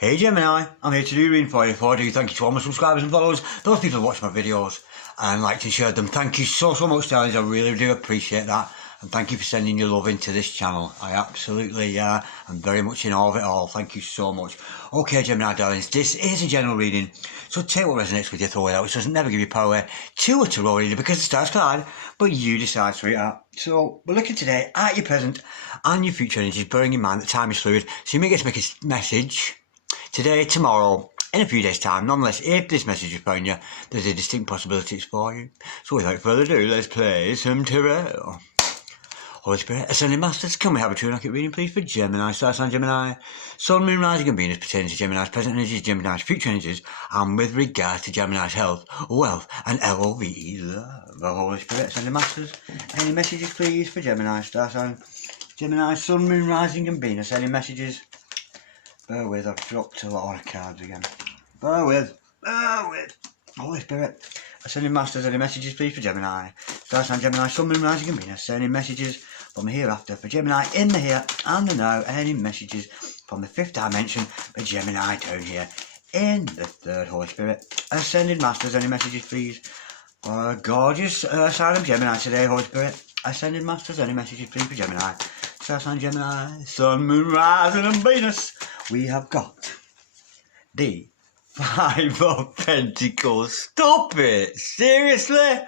Hey Gemini, I'm here to do reading for you. Thank you to all my subscribers and followers, those people who watch my videos and like to share them. Thank you so much, darlings. I really do appreciate that. And thank you for sending your love into this channel. I absolutely am very much in awe of it all. Thank you so much. Okay, Gemini darlings, this is a general reading. So take what resonates with you, throw it out, which doesn't never give you power away to a tarot reader because the stars collide, but you decide, sweetheart. So we're looking today at your present and your future energies, bearing in mind that time is fluid. So you may get to make a message today, tomorrow, in a few days' time. Nonetheless, if this message has found you, there's a distinct possibility it's for you. So without further ado, let's play some tarot. Holy Spirit, Ascending Masters, can we have a true and accurate reading, please, for Gemini, Star Sign Gemini, Sun, Moon, Rising and Venus pertaining to Gemini's present energies, Gemini's future energies, and with regard to Gemini's health, wealth, and love, the Holy Spirit, Ascending Masters. Any messages, please, for Gemini, Star Sign Gemini, Sun, Moon, Rising and Venus. Any messages? Bear with, I've dropped a lot of cards again. Bear with. Holy Spirit, Ascending Masters, any messages please for Gemini? Star Sign Gemini, Sun, Moon, Rising and Venus. Any messages from the hereafter for Gemini in the here and the now? Any messages from the fifth dimension for Gemini down here in the third? Holy Spirit, Ascending Masters, any messages please for gorgeous sign of Gemini today? Holy Spirit, Ascending Masters, any messages please for Gemini? Star Sign Gemini, Sun, Moon, Rising and Venus. We have got the Five of Pentacles. Stop it! Seriously?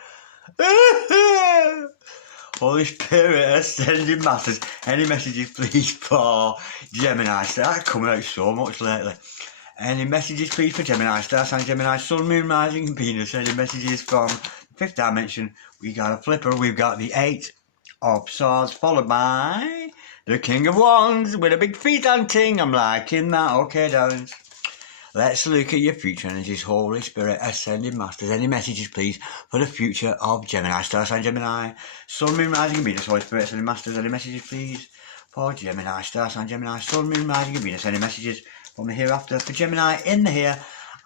Holy Spirit, Ascending Masters. Any messages please for Gemini? That's coming out so much lately. Any messages please for Gemini? Star Sign Gemini, Sun, Moon, Rising and Venus. Any messages from the fifth dimension? We got a flipper. We've got the Eight of Swords followed by the King of Wands with a big feet on ting. I'm liking that. Okay, darlings. Let's look at your future energies. Holy Spirit, Ascending Masters. Any messages, please, for the future of Gemini? Star Sign Gemini, Sun, Moon, Rising and Venus. Holy Spirit, Ascending Masters. Any messages, please, for Gemini? Star Sign Gemini, Sun, Moon, Rising and Venus. Any messages from the hereafter for Gemini in the here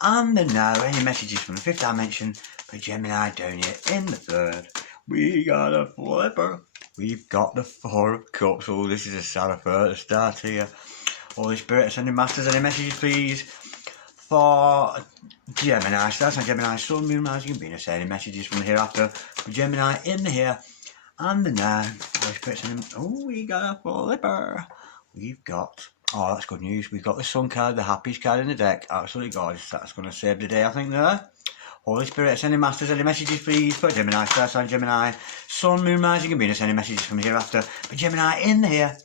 and the now? Any messages from the fifth dimension for Gemini down here in the third? We got a flipper. We've got the Four of Cups. Oh, this is a sad affair at the start here. Holy Spirit, Ascending Masters, any messages, please, for Gemini? Star Sign Gemini, Sun, Moon, Rising and Venus. Any messages from the hereafter for Gemini in the here and the now? Holy Spirit, Ascending... Oh, we got a flipper. We've got... Oh, that's good news. We've got the Sun card, the happiest card in the deck. Absolutely gorgeous. That's going to save the day, I think, there. Holy Spirit, Ascending Masters, any messages please for Gemini? Star Sign Gemini, Sun, Moon, Rising and Venus. Any messages from hereafter for Gemini in the here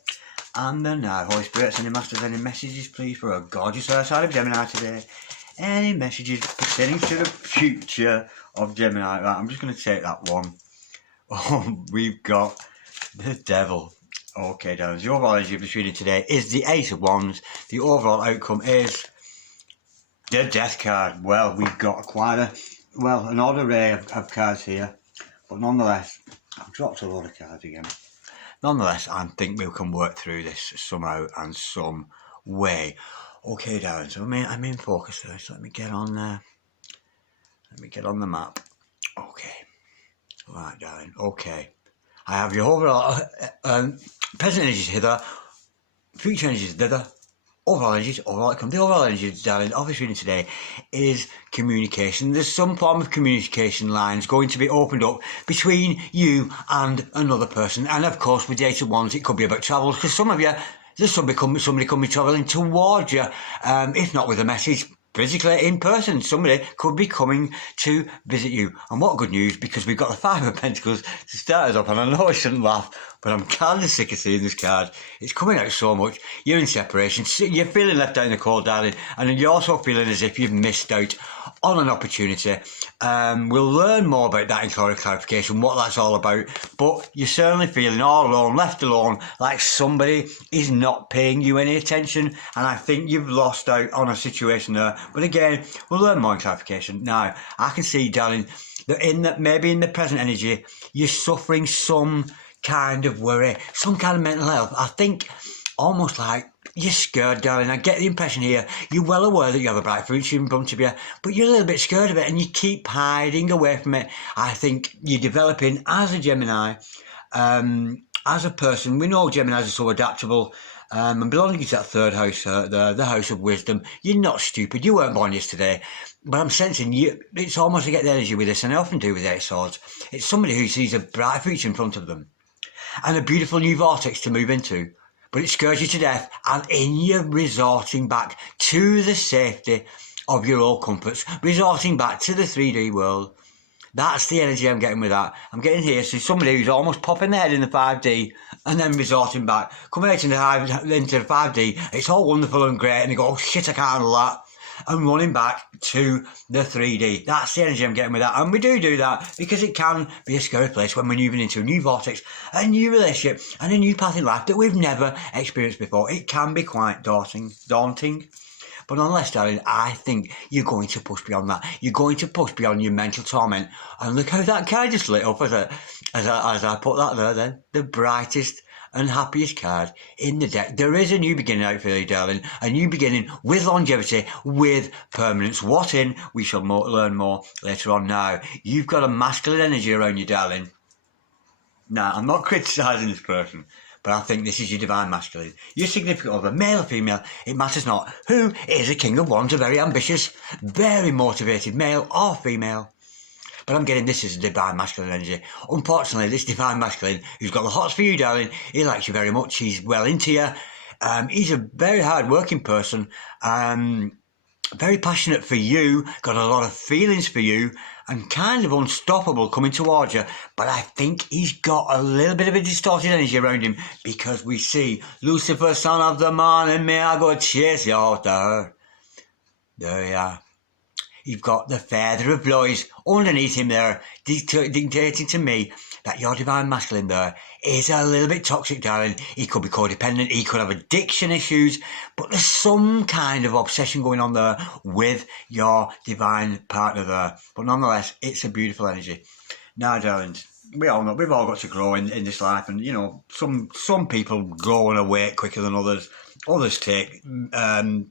and the now? Holy Spirit, Ascending Masters, any messages please for a gorgeous side of Gemini today? Any messages pertaining to the future of Gemini? Right, I'm just going to take that one. Oh, we've got the Devil. Okay, darlings, the overall energy of this reading today is the Ace of Wands. The overall outcome is the Death card. Well, we've got quite an odd array of cards here, but nonetheless, I've dropped a lot of cards again. Nonetheless, I think we can work through this somehow and some way. Okay, darling, so I'm in focus first. Let me get on there. Let me get on the map. Okay. Right, darling. Okay. I have your overall present energies hither, future energies thither. Overall energies, overall outcome. The overall energies, darling, of this reading today is communication. There's some form of communication lines going to be opened up between you and another person. And of course, with the Eight of Wands, it could be about travels, because some of you, there's somebody could be travelling towards you, if not with a message, physically in person. Somebody could be coming to visit you. And what good news, because we've got the Five of Pentacles to start us off. And I know I shouldn't laugh, but I'm kind of sick of seeing this card. It's coming out so much. You're in separation. You're feeling left out in the cold, darling. And you're also feeling as if you've missed out on an opportunity. We'll learn more about that in clarification, what that's all about. But you're certainly feeling all alone, left alone, like somebody is not paying you any attention. And I think you've lost out on a situation there. But again, we'll learn more in clarification. Now, I can see, darling, that maybe in the present energy, you're suffering some kind of worry, some kind of mental health. I think almost like you're scared, darling. I get the impression here you're well aware that you have a bright future in front of you, but you're a little bit scared of it and you keep hiding away from it. I think you're developing as a Gemini, as a person. We know Geminis are so adaptable. And belonging to that third house, the house of wisdom. You're not stupid. You weren't born yesterday. But I'm sensing you. It's almost to get the energy with this, and I often do with Eight of Swords. It's somebody who sees a bright future in front of them and a beautiful new vortex to move into. But it scares you to death, and in you resorting back to the safety of your old comforts, resorting back to the 3D world. That's the energy I'm getting with that. I'm getting here, so somebody who's almost popping their head in the 5D and then resorting back, coming out into the 5D, it's all wonderful and great, and they go, oh shit, I can't handle that, and running back to the 3D. That's the energy I'm getting with that, and we do that because it can be a scary place when we're moving into a new vortex, a new relationship, and a new path in life that we've never experienced before. It can be quite daunting. But nonetheless, darling, I think you're going to push beyond that. You're going to push beyond your mental torment. And look how that card just lit up as I put that there then. The brightest and happiest card in the deck. There is a new beginning out for you, darling. A new beginning with longevity, with permanence. What in? We shall learn more later on. Now, you've got a masculine energy around you, darling. Now, I'm not criticising this person, but I think this is your divine masculine. Your significant other, male or female, it matters not. Who is a king of wands, a very ambitious, very motivated male or female. But I'm getting this as a divine masculine energy. Unfortunately, this divine masculine, who's got the hots for you, darling, he likes you very much. He's well into you. He's a very hard-working person. Very passionate for you, got a lot of feelings for you, and kind of unstoppable coming towards you. But I think he's got a little bit of a distorted energy around him, because we see Lucifer, son of the morning, may I go chase your daughter. There you are. You've got the feather of blows underneath him there, dictating to me that your divine masculine there is a little bit toxic, darling. He could be codependent, he could have addiction issues, but there's some kind of obsession going on there with your divine partner there. But nonetheless, it's a beautiful energy. Now, darlings, we all know we've all got to grow in this life, and you know, some people grow and awake quicker than others. Others take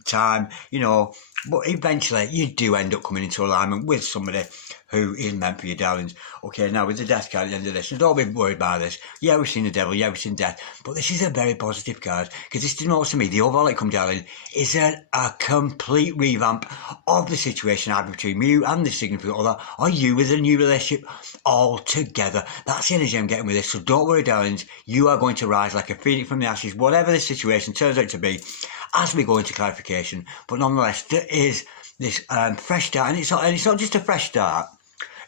time, you know, but eventually you do end up coming into alignment with somebody who is meant for you, darlings. Okay, now with the death card at the end of this, and don't be worried by this. Yeah, we've seen the devil, yeah, we've seen death, but this is a very positive card, because this denotes to me the overall outcome, darling, is a complete revamp of the situation either between you and the significant other, or you with a new relationship altogether. That's the energy I'm getting with this, so don't worry, darlings. You are going to rise like a phoenix from the ashes, whatever the situation turns out to be, as we go into clarification. But nonetheless, there is this fresh start, and it's not just a fresh start.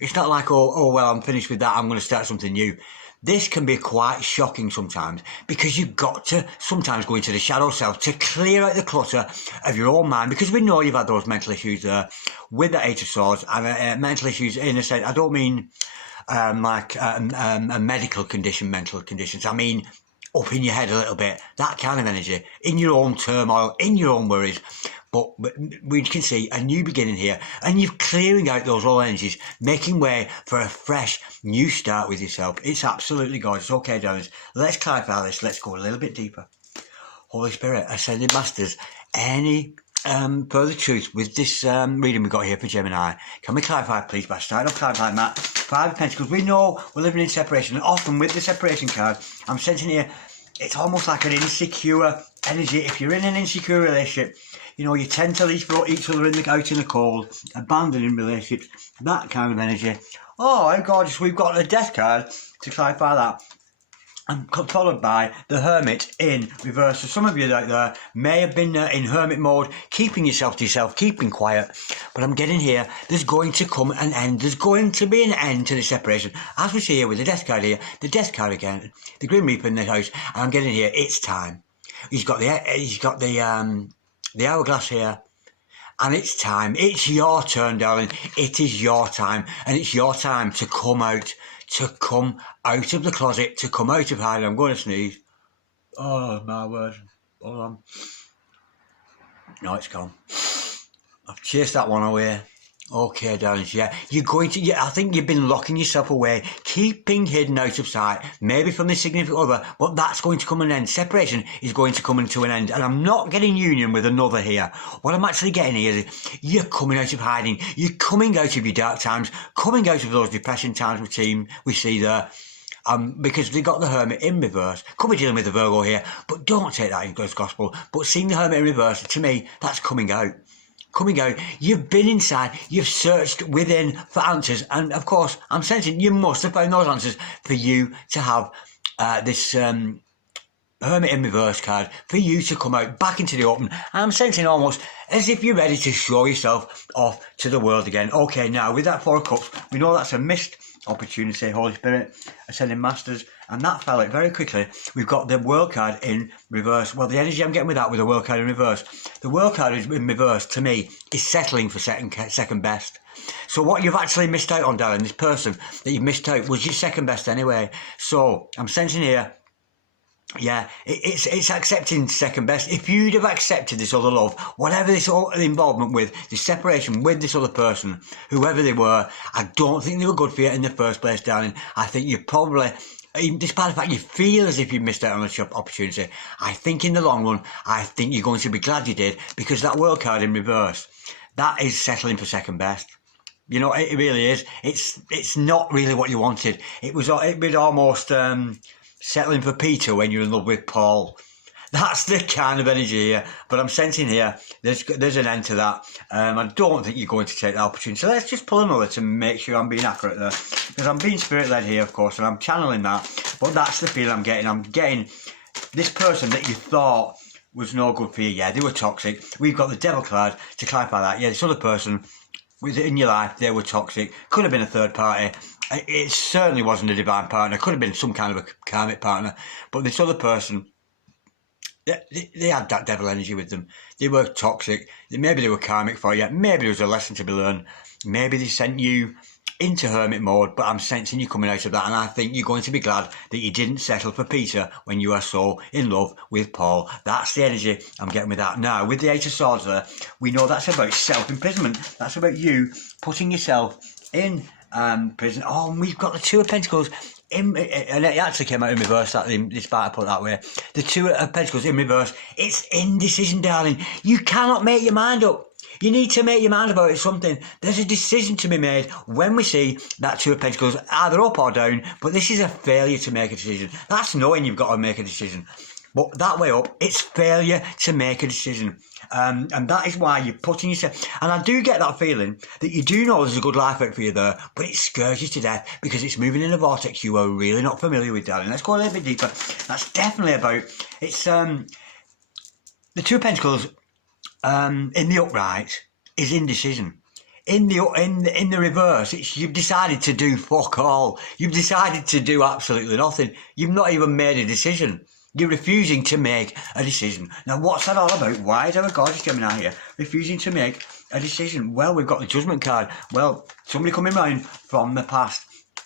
It's not like, oh well, I'm finished with that, I'm going to start something new. This can be quite shocking sometimes, because you've got to sometimes go into the shadow self to clear out the clutter of your own mind, because we know you've had those mental issues there with the Eight of Swords, and mental issues in a sense, I don't mean like a medical condition, mental conditions. I mean up in your head a little bit, that kind of energy, in your own turmoil, in your own worries. But we can see a new beginning here, and you're clearing out those old energies, making way for a fresh new start with yourself. It's absolutely gorgeous. Okay, darlings, let's clarify this. Let's go a little bit deeper. Holy Spirit, Ascended Masters, any further truth with this reading we've got here for Gemini? Can we clarify, please, by starting off clarifying that? Five of Pentacles, we know we're living in separation, and often with the separation card, I'm sensing here, it's almost like an insecure energy. If you're in an insecure relationship, you know, you tend to leave each other out in the cold, abandoning relationships, that kind of energy. Oh, how gorgeous. We've got a death card to clarify that. And followed by the Hermit in reverse. So some of you out there may have been in hermit mode, keeping yourself to yourself, keeping quiet. But I'm getting here, there's going to come an end. There's going to be an end to the separation. As we see here with the death card here, the death card again, the Grim Reaper in the house. And I'm getting here, it's time. He's got the hourglass here, and it's time. It's your turn, darling. It is your time, and it's your time to come out of the closet, to come out of hiding. I'm going to sneeze. Oh my word! Hold on. No, it's gone. I've chased that one away. Okay, darlings, yeah. You're going to, I think you've been locking yourself away, keeping hidden out of sight, maybe from the significant other, but that's going to come to an end. Separation is going to come to an end, and I'm not getting union with another here. What I'm actually getting here is you're coming out of hiding, you're coming out of your dark times, coming out of those depression times we see there, because they got the Hermit in reverse. Could be dealing with the Virgo here, but don't take that as gospel. But seeing the Hermit in reverse, to me, that's coming out. Coming out. You've been inside, you've searched within for answers, and of course, I'm sensing you must have found those answers for you to have this Hermit in reverse card, for you to come out back into the open. I'm sensing almost as if you're ready to show yourself off to the world again. Okay, now with that Four of Cups, we know that's a missed opportunity. Holy Spirit, Ascending Masters, and that fell out very quickly. We've got the World card in reverse. Well, the energy I'm getting with that, with the World card in reverse, the World card in reverse to me is settling for second best. So what you've actually missed out on, darling, this person that you've missed out was your second best anyway. So I'm sensing here, yeah, it's accepting second best. If you'd have accepted this other love, whatever this involvement with, this separation with this other person, whoever they were, I don't think they were good for you in the first place, darling. I think you probably, despite the fact you feel as if you missed out on an opportunity, I think in the long run, I think you're going to be glad you did, because that World card in reverse, that is settling for second best. You know, it really is. It's not really what you wanted. It was almost settling for Peter when you're in love with Paul. That's the kind of energy here. But I'm sensing here, there's an end to that. I don't think you're going to take that opportunity. So let's just pull another to make sure I'm being accurate there. Because I'm being spirit-led here, of course, and I'm channeling that. But that's the feeling I'm getting. I'm getting this person that you thought was no good for you. Yeah, they were toxic. We've got the Devil card to clarify that. Yeah, this other person was in your life, they were toxic. Could have been a third party. It certainly wasn't a divine partner. Could have been some kind of a karmic partner. But this other person, they had that devil energy with them. They were toxic. Maybe they were karmic for you. Maybe there was a lesson to be learned. Maybe they sent you into hermit mode, but I'm sensing you coming out of that, and I think you're going to be glad that you didn't settle for Peter when you are so in love with Paul. That's the energy I'm getting with that. Now, with the Eight of Swords there, we know that's about self-imprisonment. That's about you putting yourself in prison. Oh, and we've got the Two of Pentacles in, and it actually came out in reverse, that despite I put it that way. The Two of Pentacles in reverse. It's indecision, darling. You cannot make your mind up. You need to make your mind about it, something. There's a decision to be made when we see that Two of Pentacles, either up or down, but this is a failure to make a decision. That's knowing you've got to make a decision. But that way up, it's failure to make a decision. And that is why you're putting yourself... And I do get that feeling that you do know there's a good life out for you there, but it scares you to death because it's moving in a vortex you are really not familiar with, darling. Let's go a little bit deeper. That's definitely about... It's the Two of Pentacles in the upright is indecision. In the reverse, it's you've decided to do fuck all. You've decided to do absolutely nothing. You've not even made a decision. You're refusing to make a decision. Now, what's that all about? Why is our gorgeous Gemini here refusing to make a decision? Well, we've got the Judgment card. Well, somebody coming round from the past.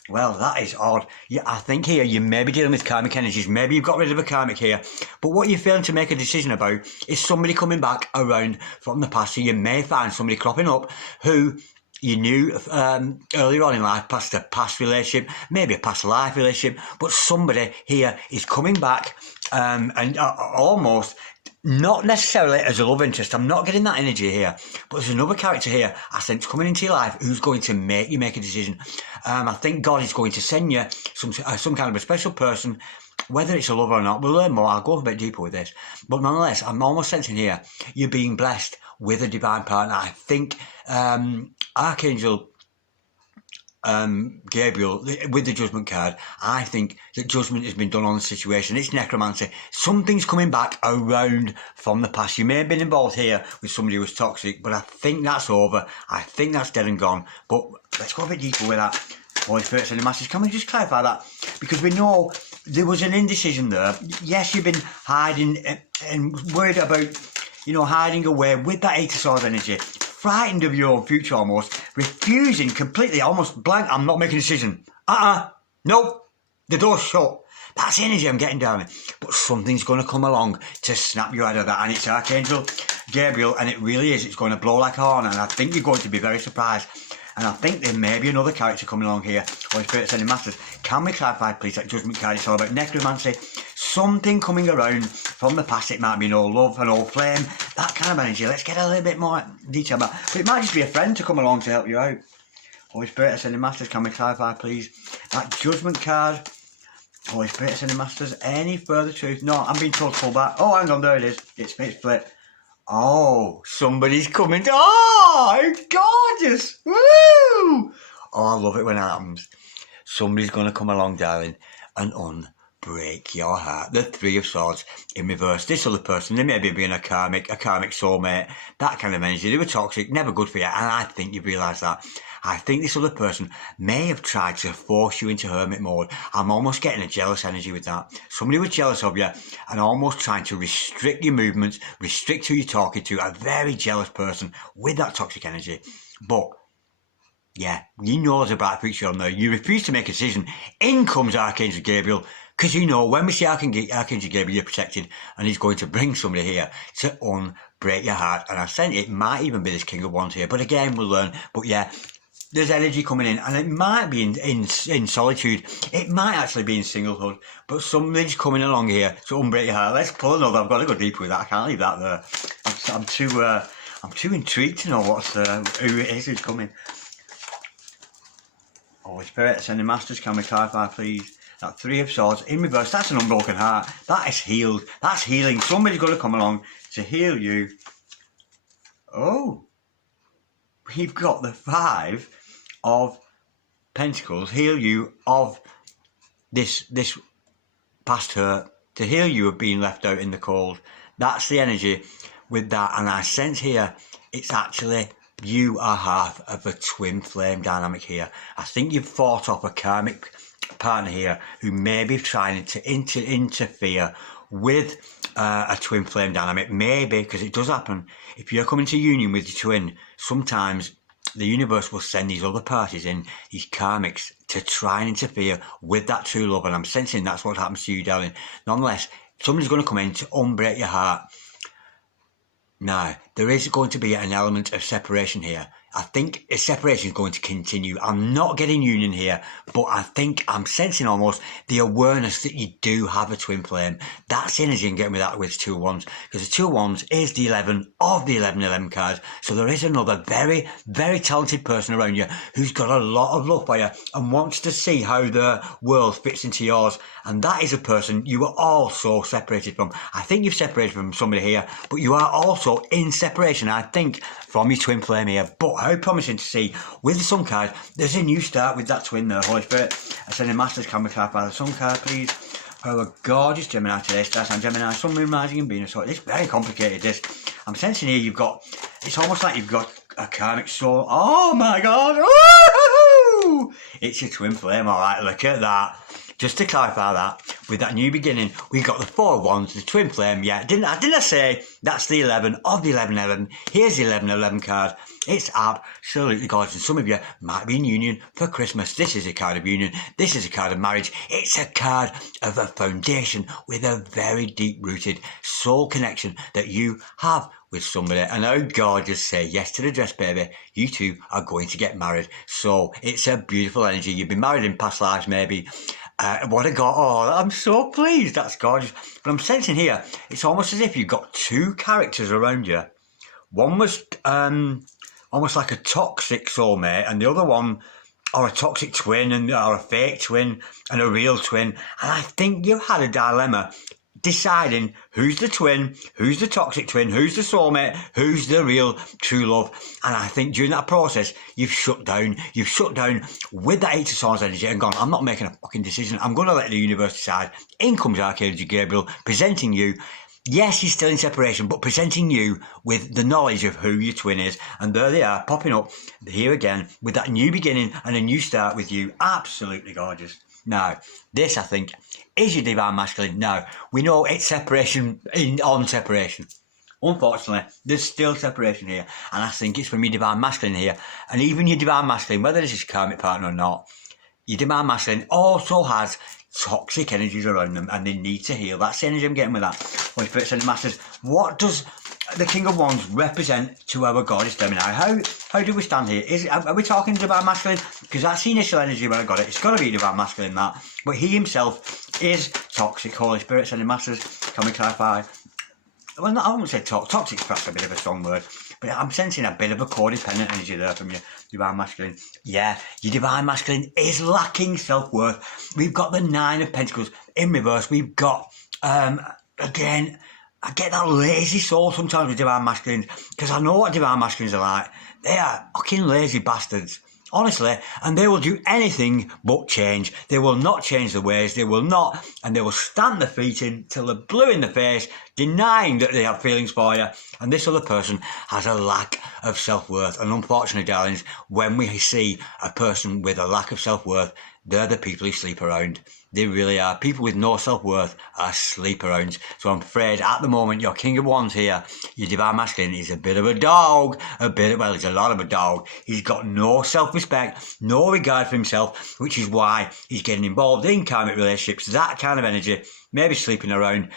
Well, that is odd. Yeah, I think here you may be dealing with karmic energies. Maybe you've got rid of a karmic here. But what you're failing to make a decision about is somebody coming back around from the past. So you may find somebody cropping up who you knew earlier on in life, past a past relationship, maybe a past life relationship, but somebody here is coming back and almost, not necessarily as a love interest. I'm not getting that energy here, but there's another character here I sense coming into your life who's going to make you make a decision. I think God is going to send you some kind of a special person, whether it's a lover or not. We'll learn more. I'll go a bit deeper with this. But nonetheless, I'm almost sensing here you're being blessed with a divine partner. I think Archangel Gabriel, with the Judgment card, I think that judgment has been done on the situation. It's necromancy. Something's coming back around from the past. You may have been involved here with somebody who was toxic, but I think that's over. I think that's dead and gone. But let's go a bit deeper with that. Holy Spirit, sending messages. Can we just clarify that? Because we know there was an indecision there. Yes, you've been hiding and worried about, hiding away with that Eight of Swords energy. Frightened of your own future almost, refusing completely, almost blank. I'm not making a decision. Nope, the door's shut. That's the energy I'm getting down. But something's going to come along to snap you out of that, and it's Archangel Gabriel, and it really is. It's going to blow like a horn, and I think you're going to be very surprised. And I think there may be another character coming along here. Holy Spirit, sending masters. Can we clarify, please, that Judgment card? It's all about necromancy. Something coming around from the past. It might be an old love, an old flame, that kind of energy. Let's get a little bit more detail about it. But it might just be a friend to come along to help you out. Holy Spirit, sending masters. Can we clarify, please? That Judgment card. Holy Spirit, Ascended Masters, any further truth? No, I'm being told to pull back. Oh, hang on, there it is. It's split. Oh, somebody's coming. Oh, gorgeous. Woo! Oh, I love it when it happens. Somebody's going to come along, darling, and unbreak your heart. The Three of Swords in reverse. This other person, they may be being a karmic soulmate, that kind of energy. They were toxic, never good for you, and I think you've realised that. I think this other person may have tried to force you into hermit mode. I'm almost getting a jealous energy with that. Somebody was jealous of you and almost trying to restrict your movements, restrict who you're talking to. A very jealous person with that toxic energy. But yeah, you know there's a bright future on there. You refuse to make a decision. In comes Archangel Gabriel, because you know when we see Archangel Gabriel, you're protected, and he's going to bring somebody here to unbreak your heart. And I sense it might even be this King of Wands here, but again, we'll learn. But yeah, there's energy coming in, and it might be in solitude. It might actually be in singlehood, but somebody's coming along here to unbreak your heart. Let's pull another. I've got to go deeper with that. I can't leave that there. I'm too intrigued to know who it is who's coming. Holy Spirit, Ascending Masters, can we clarify, please? That Three of Swords in reverse, that's an unbroken heart. That is healed. That's healing. Somebody's got to come along to heal you. Oh, we've got the Five of Pentacles, heal you of this past hurt, to heal you of being left out in the cold. That's the energy with that, and I sense here it's actually you are half of a twin flame dynamic here. I think you've fought off a karmic partner here who may be trying to interfere with a twin flame dynamic. Maybe, because it does happen. If you're coming to union with your twin, sometimes the universe will send these other parties in, these karmics, to try and interfere with that true love. And I'm sensing that's what happens to you, darling. Nonetheless, somebody's going to come in to unbreak your heart. Now, there is going to be an element of separation here. I think a separation is going to continue. I'm not getting union here, but I think I'm sensing almost the awareness that you do have a twin flame. That's energy and getting with that with Two of Wands, because the Two of Wands is the 11 of the 1111 cards. So there is another very, very talented person around you who's got a lot of love for you and wants to see how the world fits into yours. And that is a person you are also separated from. I think you've separated from somebody here, but you are also in separation, I think, from your twin flame here. But how promising to see with the Sun card, there's a new start with that twin there. Holy Spirit, Ascending Masters, can we clarify the Sun card, please? For our gorgeous Gemini today, Star sign Gemini, Sun, Moon, Rising and Venus. So it's very complicated, this. I'm sensing here it's almost like you've got a karmic soul. Oh my God! Woo-hoo-hoo! It's your twin flame, alright, look at that. Just to clarify that, with that new beginning, we've got the Four of Wands, the twin flame. Yeah, didn't I say that's the 11 of the 1111? Here's the 1111 card. It's absolutely gorgeous. And some of you might be in union for Christmas. This is a card of union. This is a card of marriage. It's a card of a foundation with a very deep-rooted soul connection that you have with somebody. And how gorgeous, say yes to the dress, baby. You two are going to get married. So it's a beautiful energy. You've been married in past lives, maybe. What a god! Oh, I'm so pleased. That's gorgeous. But I'm sensing here, it's almost as if you've got two characters around you. One was almost like a toxic soulmate, and the other one, or a toxic twin, or a fake twin, and a real twin. And I think you've had a dilemma deciding who's the twin, who's the toxic twin, who's the soulmate, who's the real true love. And I think during that process, you've shut down with that Eight of Swords energy and gone, I'm not making a fucking decision. I'm going to let the universe decide. In comes Archangel Gabriel, presenting you. Yes, he's still in separation, but presenting you with the knowledge of who your twin is. And there they are, popping up here again with that new beginning and a new start with you. Absolutely gorgeous. Now, this, I think, is your Divine Masculine. Now, we know it's separation on separation. Unfortunately, there's still separation here. And I think it's from your Divine Masculine here. And even your Divine Masculine, whether this is a karmic partner or not, your Divine Masculine also has toxic energies around them and they need to heal. That's the energy I'm getting with that. Holy Spirit, Ascended Masters, what does the King of Wands represent to our goddess Gemini? How do we stand here? Are we talking Divine Masculine? Because that's the initial energy when I got it. It's got to be Divine Masculine, that. But he himself is toxic. Holy Spirit, Ascended Masters, can we clarify well, not, I wouldn't say toxic's perhaps a bit of a strong word, but I'm sensing a bit of a codependent energy there from your divine masculine. Yeah, your divine masculine is lacking self-worth. We've got the 9 of Pentacles in reverse. We've got, again, I get that lazy soul sometimes with divine masculines, because I know what divine masculines are like. They are fucking lazy bastards. Honestly, and they will do anything but change. They will not change their ways. They will not, and they will stamp their feet in till they're blue in the face, denying that they have feelings for you. And this other person has a lack of self-worth. And unfortunately, darlings, when we see a person with a lack of self-worth, they're the people who sleep around. They really are. People with no self-worth are sleep-arounds. So I'm afraid at the moment, your King of Wands here, your divine masculine, is a bit of a dog. Well, he's a lot of a dog. He's got no self-respect, no regard for himself, which is why he's getting involved in karmic relationships. That kind of energy, maybe sleeping around.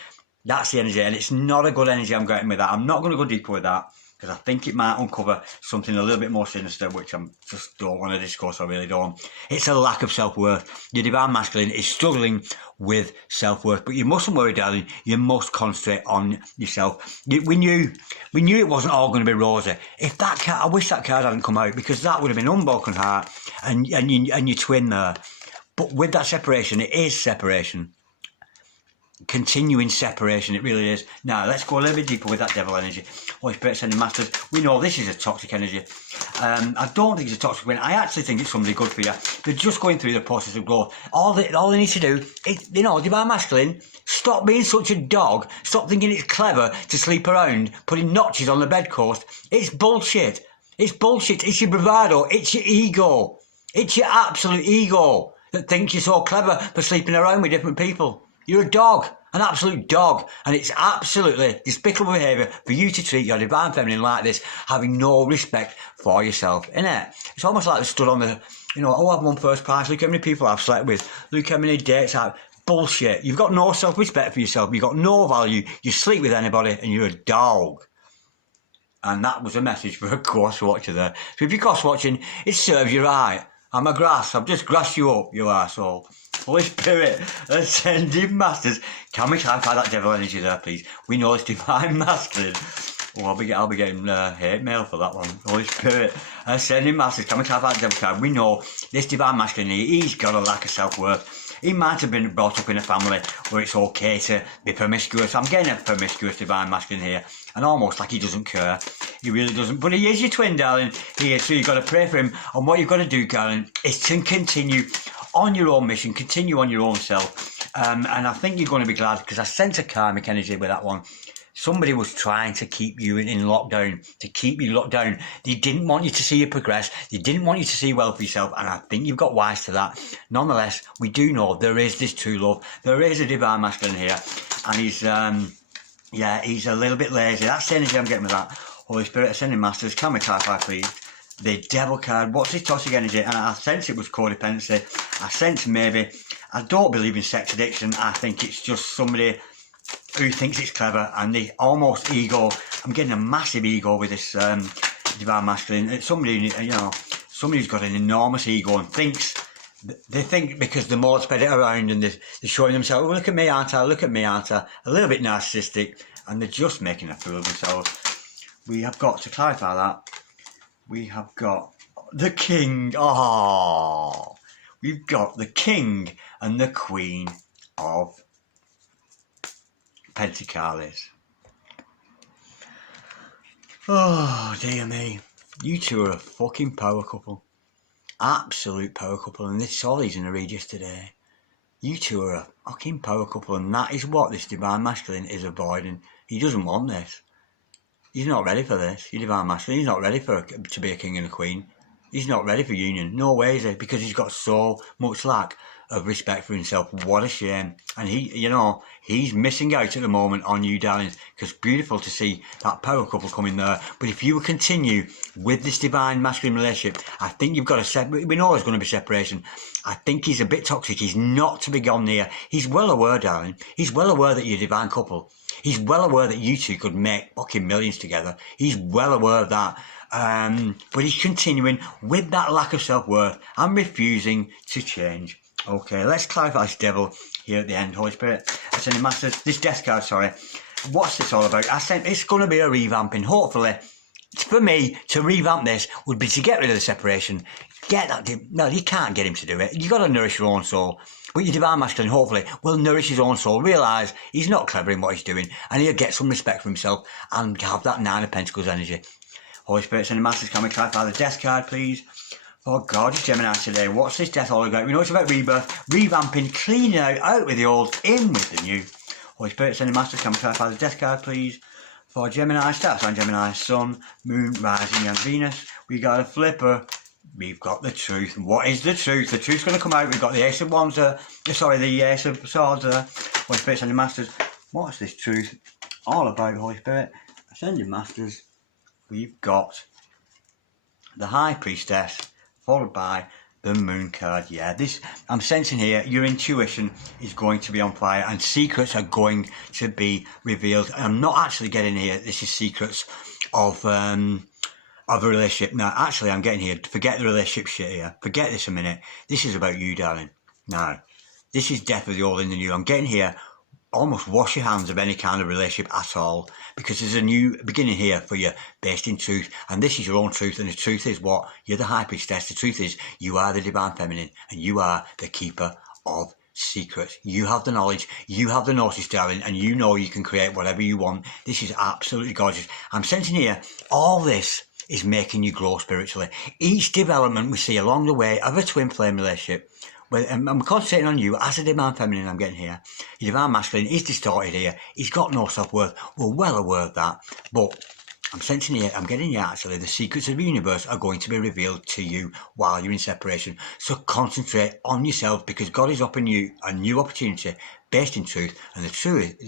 That's the energy, and it's not a good energy I'm getting with that. I'm not going to go deeper with that, because I think it might uncover something a little bit more sinister, which I just don't want to discuss. I really don't. It's a lack of self-worth. Your divine masculine is struggling with self-worth, but you mustn't worry, darling. You must concentrate on yourself. We knew it wasn't all going to be rosy. If that card, I wish that card hadn't come out, because that would have been unbroken heart and your twin there. But with that separation, it is separation. Continuing separation, it really is. Now let's go a little bit deeper with that devil energy. Holy Spirit sending masters. We know this is a toxic energy. I don't think it's a toxic one. I actually think it's somebody good for you. They're just going through the process of growth. All they need to do is, divine masculine, stop being such a dog. Stop thinking it's clever to sleep around putting notches on the bedpost. It's bullshit. It's bullshit. It's your bravado. It's your ego. It's your absolute ego that thinks you're so clever for sleeping around with different people. You're a dog, an absolute dog, and it's absolutely despicable behaviour for you to treat your divine feminine like this, having no respect for yourself, innit? It's almost like they stood on the, I've won first prize, look how many people I've slept with, look how many dates I've... Bullshit. You've got no self-respect for yourself, you've got no value, you sleep with anybody, and you're a dog. And that was a message for a course watcher there. So if you're course watching, it serves you right. I'm a grass, I've just grassed you up, you arsehole. Holy Spirit, ascending masters, can we clarify that devil energy there, please? We know it's divine masculine. Oh, I'll be getting hate mail for that one. Holy Spirit, ascending masters, can we clarify that devil card? We know this divine masculine, he's got a lack of self-worth. He might have been brought up in a family where it's okay to be promiscuous. I'm getting a promiscuous divine masculine here, and almost like he doesn't care. He really doesn't. But he is your twin, darling. He is, so you've got to pray for him. And what you've got to do, darling, is to continue on your own mission, continue on your own self. And I think you're going to be glad, because I sense a karmic energy with that one. Somebody was trying to keep you in lockdown, to keep you locked down. They didn't want you to see you progress. They didn't want you to see well for yourself. And I think you've got wise to that. Nonetheless, we do know there is this true love. There is a divine masculine here. And he's a little bit lazy. That's the energy I'm getting with that. Holy Spirit, ascending masters, can we clarify, please? The devil card, what's this toxic energy? And I sense it was codependency. I sense maybe, I don't believe in sex addiction. I think it's just somebody who thinks it's clever, and the almost ego. I'm getting a massive ego with this divine masculine. It's somebody, somebody who's got an enormous ego and thinks, they think because the more spread it around and they're showing themselves, oh, look at me, aren't I? Look at me, aren't I? A little bit narcissistic, and they're just making a fool of themselves. We have got to clarify that. We have got the king. Oh, we've got the king and the queen of Pentacles. Oh, dear me. You two are a fucking power couple. Absolute power couple. And this Solly's going to read yesterday. You two are a fucking power couple. And that is what this divine masculine is avoiding. He doesn't want this. He's not ready for this. Your divine masculine, he's not ready to be a king and a queen. He's not ready for union. No way is he, because he's got so much lack of respect for himself. What a shame. And he's missing out at the moment on you, darlings, because beautiful to see that power couple coming there. But if you continue with this divine masculine relationship, I think you've got to separate. We know there's going to be separation. I think he's a bit toxic. He's not to be gone near. He's well aware, darling. He's well aware that you're a divine couple. He's well aware that you two could make fucking millions together. He's well aware of that. But he's continuing with that lack of self-worth and refusing to change. Okay, let's clarify this devil here at the end. Holy Spirit, ascending masters, this death card, sorry. what's this all about? I said it's going to be a revamping. Hopefully, for me, to revamp this would be to get rid of the separation. Get that. No, you can't get him to do it. You've got to nourish your own soul. But your divine masculine, hopefully, will nourish his own soul, realise he's not clever in what he's doing, and he'll get some respect for himself and have that Nine of Pentacles energy. Holy Spirit, sending masters, can we clarify the death card, please? For gorgeous Gemini today. What's this death all about? We know it's about rebirth, revamping, cleaning out with the old, in with the new. Holy Spirit, sending masters, can we clarify the death card, please? For Gemini, star sign Gemini, Sun, Moon, Rising and Venus. We got a flipper. We've got the truth. What is the truth? The truth's going to come out. We've got the Ace of Wands there. Sorry, the Ace of Swords there. Holy Spirit, sending masters. What's this truth all about, Holy Spirit? Sending masters. We've got the High Priestess, followed by the Moon card. Yeah, this, I'm sensing here, your intuition is going to be on fire and secrets are going to be revealed. I'm not actually getting here, this is secrets of a relationship. Now, actually, I'm getting here, forget the relationship shit here. Forget this a minute. This is about you, darling. Now, this is definitely the old in the new. I'm getting here, almost wash your hands of any kind of relationship at all, because there's a new beginning here for you based in truth, and this is your own truth. And the truth is what? You're the High Priestess. The truth is you are the Divine Feminine, and you are the keeper of secrets. You have the knowledge, you have the gnosis, darling, and you know you can create whatever you want. This is absolutely gorgeous. I'm sensing here, all this is making you grow spiritually. Each development we see along the way of a twin flame relationship, well, I'm concentrating on you as a divine feminine. I'm getting here. Your divine masculine is distorted here. He's got no self-worth. We're well aware of that. But I'm sensing here, I'm getting here actually, the secrets of the universe are going to be revealed to you while you're in separation. So concentrate on yourself, because God is offering you a new opportunity based in truth. And the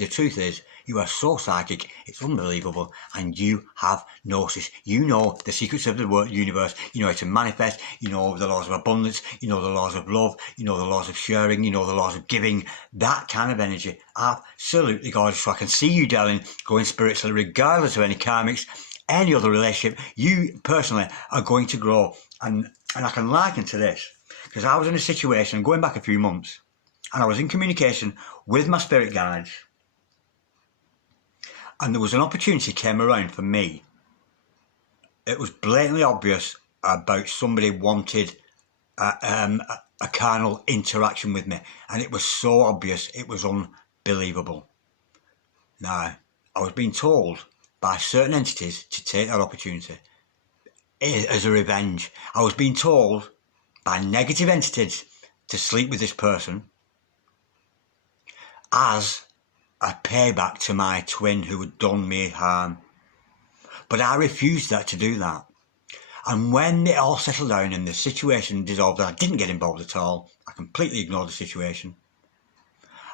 truth is, you are so psychic, it's unbelievable, and you have gnosis. You know the secrets of the universe, you know how to manifest, you know the laws of abundance, you know the laws of love, you know the laws of sharing, you know the laws of giving, that kind of energy. Absolutely gorgeous. So I can see you, darling, going spiritually, regardless of any karmics, any other relationship. You personally are going to grow, and I can liken to this, because I was in a situation, going back a few months, and I was in communication with my spirit guides, and there was an opportunity came around for me. It was blatantly obvious about somebody wanted a carnal interaction with me, and it was so obvious, it was unbelievable. Now, I was being told by certain entities to take that opportunity as a revenge. I was being told by negative entities to sleep with this person as a payback to my twin who had done me harm. But I refused to do that. And when it all settled down and the situation dissolved, I didn't get involved at all. I completely ignored the situation.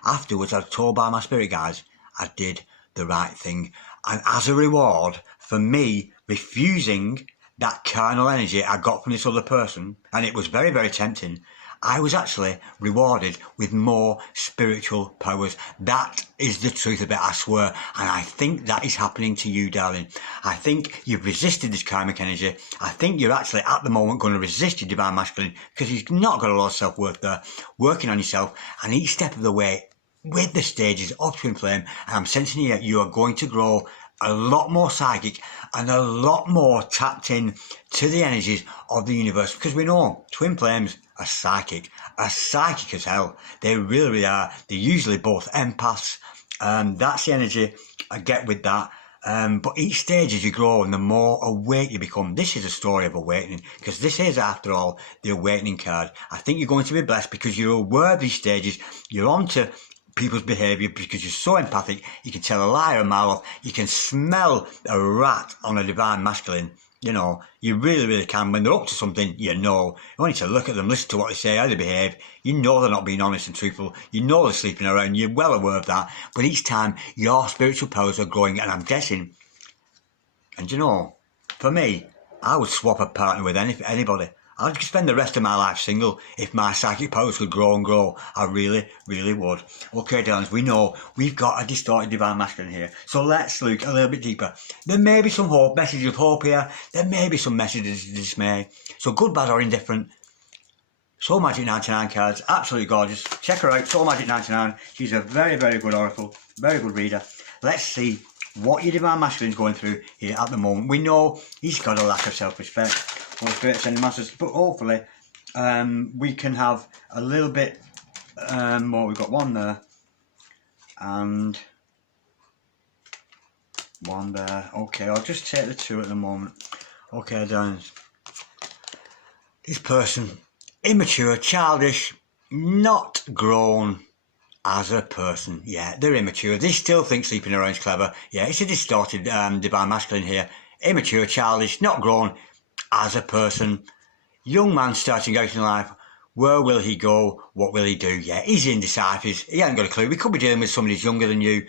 Afterwards, I was told by my spirit guides I did the right thing. And as a reward for me refusing that carnal energy I got from this other person, and it was very, very tempting, I was actually rewarded with more spiritual powers. That is the truth of it, I swear. And I think that is happening to you, darling. I think you've resisted this karmic energy. I think you're actually at the moment going to resist your divine masculine, because he's not got a lot of self-worth there. Working on yourself, and each step of the way with the stages of twin flame, and I'm sensing here you are going to grow a lot more psychic and a lot more tapped in to the energies of the universe, because we know twin flames are psychic as hell. They really, really are. They're usually both empaths. That's the energy I get with that. But each stage as you grow and the more awake you become, this is a story of awakening, because this is, after all, the awakening card. I think you're going to be blessed because you're aware of these stages. You're on to people's behaviour because you're so empathic. You can tell a liar a mile off. You can smell a rat on a divine masculine. You know, you really, really can. When they're up to something, you know. You only need to look at them, listen to what they say, how they behave. You know they're not being honest and truthful. You know they're sleeping around. You're well aware of that. But each time, your spiritual powers are growing. And I'm guessing, and you know, for me, I would swap a partner with anybody. I'd spend the rest of my life single if my psychic powers could grow and grow. I really, really would. Okay, darlings, we know we've got a distorted divine masculine here. So let's look a little bit deeper. There may be some hope, messages of hope here. There may be some messages of dismay. So good, bad or indifferent. Soul Magic 99 cards, absolutely gorgeous. Check her out, Soul Magic 99. She's a very, very good oracle, very good reader. let's see what your divine masculine is going through here at the moment. We know he's got a lack of self-respect. Holy Spirit, sending masters, but hopefully we can have a little bit more. We've got one there and one there. Okay, I'll just take the two at the moment. Okay, darlings. This person, immature, childish, not grown as a person. Yeah, they're immature. They still think sleeping around is clever. Yeah, it's a distorted divine masculine here. Immature, childish, not grown as a person. Young man starting out in life. Where will he go? What will he do? Yeah, he's indecisive. He hasn't got a clue. We could be dealing with somebody who's younger than you.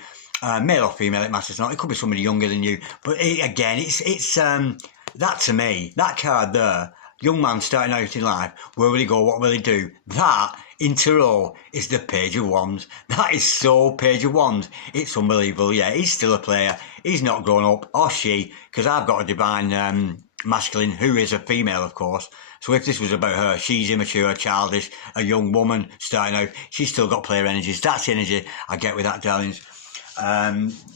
Male or female, it matters not. It could be somebody younger than you. But again, it's that to me, that card there, young man starting out in life, where will he go? What will he do? That, in tarot, is the Page of Wands. That is so Page of Wands. It's unbelievable. Yeah, he's still a player. He's not grown up, or she, because I've got a divine masculine who is a female, of course. So if this was about her, she's immature, childish, a young woman starting out, she's still got player energies. That's the energy I get with that, darlings.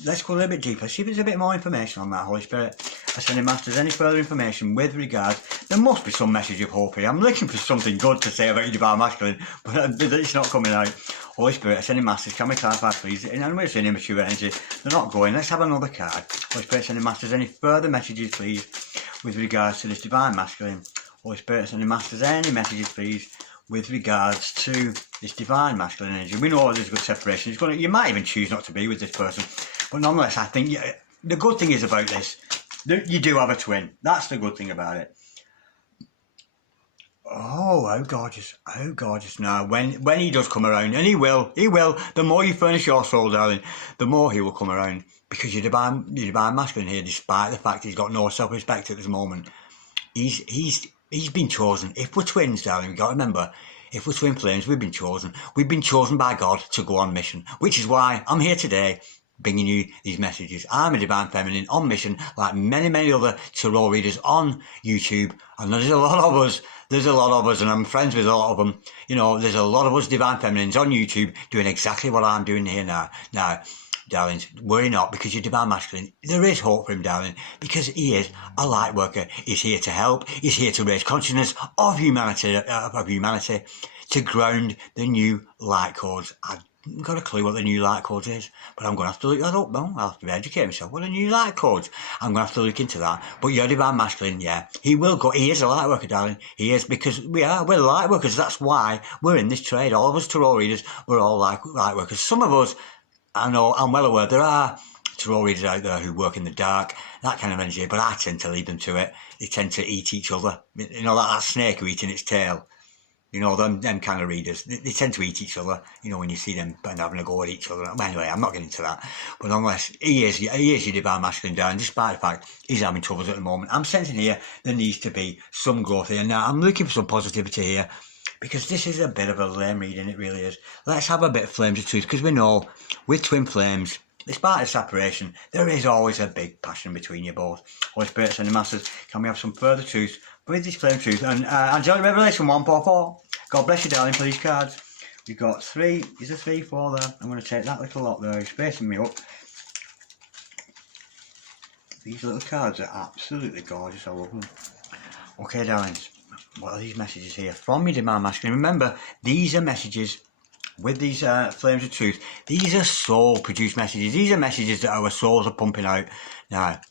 Let's go a little bit deeper, see if there's a bit more information on that, Holy Spirit. Ascending Masters, any further information with regards, there must be some message of hope here. I'm looking for something good to say about your divine masculine, but it's not coming out. Holy Spirit, Ascending Masters, can we clarify please? And we're saying immature energy, they're not going. Let's have another card. Holy Spirit, Ascending Masters, any further messages please with regards to this divine masculine? Holy Spirit, Ascending Masters, any messages please with regards to this divine masculine energy? We know there's good separation. You might even choose not to be with this person, but nonetheless, I think the good thing is about this, you do have a twin. That's the good thing about it. Oh, how gorgeous, how gorgeous. Now, when he does come around, and he will, the more you furnish your soul, darling, the more he will come around, because your divine masculine here, despite the fact he's got no self-respect at this moment, he's been chosen. If we're twins, darling, we've got to remember, if we're twin flames, we've been chosen. We've been chosen by God to go on mission, which is why I'm here today bringing you these messages. I'm a divine feminine on mission, like many, many other tarot readers on YouTube, and there's a lot of us. There's a lot of us, and I'm friends with a lot of them. You know, there's a lot of us divine feminines on YouTube doing exactly what I'm doing here now. Now, darlings, worry not, because you're divine masculine. There is hope for him, darling, because he is a light worker. He's here to help. He's here to raise consciousness of humanity, to ground the new light codes. I've got a clue what the new light codes is, but I'm going to have to look that up. No, I'll have to educate myself. What are new light codes? I'm going to have to look into that. But you're divine masculine, yeah. He will go. He is a light worker, darling. He is, because we're light workers. That's why we're in this trade. All of us tarot readers, we're all light workers. Some of us, I know, I'm well aware, there are tarot readers out there who work in the dark, that kind of energy, but I tend to lead them to it. They tend to eat each other. You know, that snake who eating its tail. You know, them kind of readers, they tend to eat each other, you know, when you see them having a go at each other. Well, anyway, I'm not getting into that. But nonetheless, he is your divine masculine, darling, despite the fact he's having troubles at the moment. I'm sensing here there needs to be some growth here. Now, I'm looking for some positivity here, because this is a bit of a lame reading, it really is. Let's have a bit of flames of truth, because we know with twin flames, despite the separation, there is always a big passion between you both. Holy Spirit, Ascending Masters, can we have some further truth with this flame truth? And Angelic Revelation 144. God bless you, darling, for these cards. We've got 3. Is there 3, 4 there? I'm going to take that little lot there. He's spacing me up. These little cards are absolutely gorgeous. I love them. Okay, darlings. What are these messages here from your divine masculine? Remember, these are messages with these flames of truth. These are soul-produced messages. These are messages that our souls are pumping out. Now,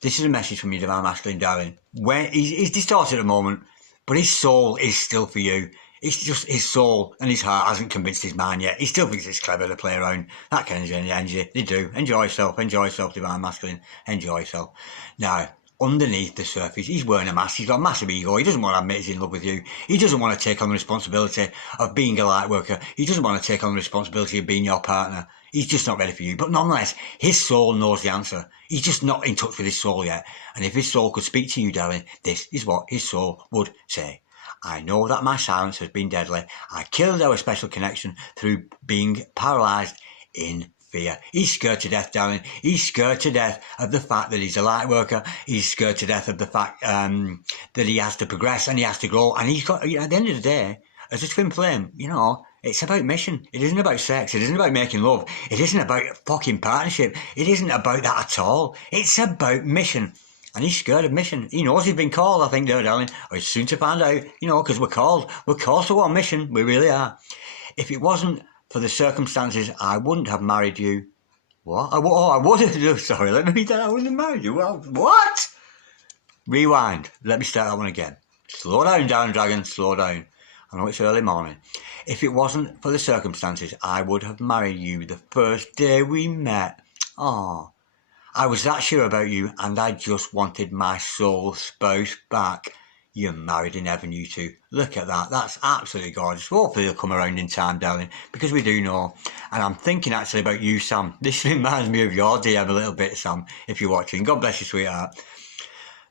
this is a message from your divine masculine, darling. When he's distorted at the moment, but his soul is still for you. It's just his soul and his heart hasn't convinced his mind yet. He still thinks it's clever to play around. That kind of energy. They do. Enjoy yourself, divine masculine. Enjoy yourself. Now, underneath the surface, he's wearing a mask. He's got a massive ego. He doesn't want to admit he's in love with you. He doesn't want to take on the responsibility of being a light worker. He doesn't want to take on the responsibility of being your partner. He's just not ready for you. But nonetheless, his soul knows the answer. He's just not in touch with his soul yet. And if his soul could speak to you, darling, this is what his soul would say. I know that my silence has been deadly. I killed our special connection through being paralysed in fear. He's scared to death, darling. He's scared to death of the fact that he's a light worker. He's scared to death of the fact that he has to progress and he has to grow. And he's got, at the end of the day, as a twin flame, you know, It's about mission. It isn't about sex. It isn't about making love. It isn't about fucking partnership. It isn't about that at all. It's about mission. And he's scared of mission. He knows he's been called, I think, there, darling. Or he's soon to find out, because we're called. We're called to our mission. We really are. If it wasn't for the circumstances, I wouldn't have married you. What? I would have. Sorry, let me read that. I wouldn't have married you. Well, what? Rewind. Let me start that one again. Slow down, Down Dragon. Slow down. I know it's early morning. If it wasn't for the circumstances, I would have married you the first day we met. Oh, I was that sure about you, and I just wanted my soul spouse back. You're married in heaven, you two. Look at that. That's absolutely gorgeous. Hopefully they'll come around in time, darling, because we do know. And I'm thinking actually about you, Sam. This reminds me of your DM a little bit, Sam, if you're watching. God bless you, sweetheart.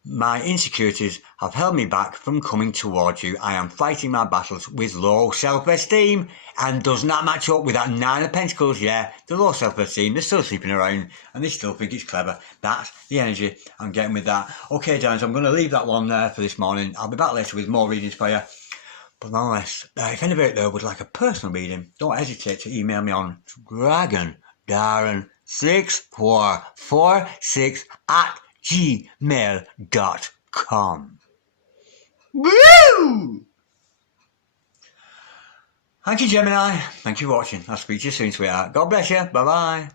My insecurities have held me back from coming towards you. I am fighting my battles with low self-esteem. And doesn't that match up with that 9 of Pentacles? Yeah, the low self-esteem. They're still sleeping around and they still think it's clever. That's the energy I'm getting with that. Okay, darlings, I'm going to leave that one there for this morning. I'll be back later with more readings for you. But nonetheless, if anybody out there would like a personal reading, don't hesitate to email me on dragondarren6446@gmail.com. Woo! Thank you, Gemini. Thank you for watching. I'll speak to you soon, sweetheart. God bless you. Bye-bye.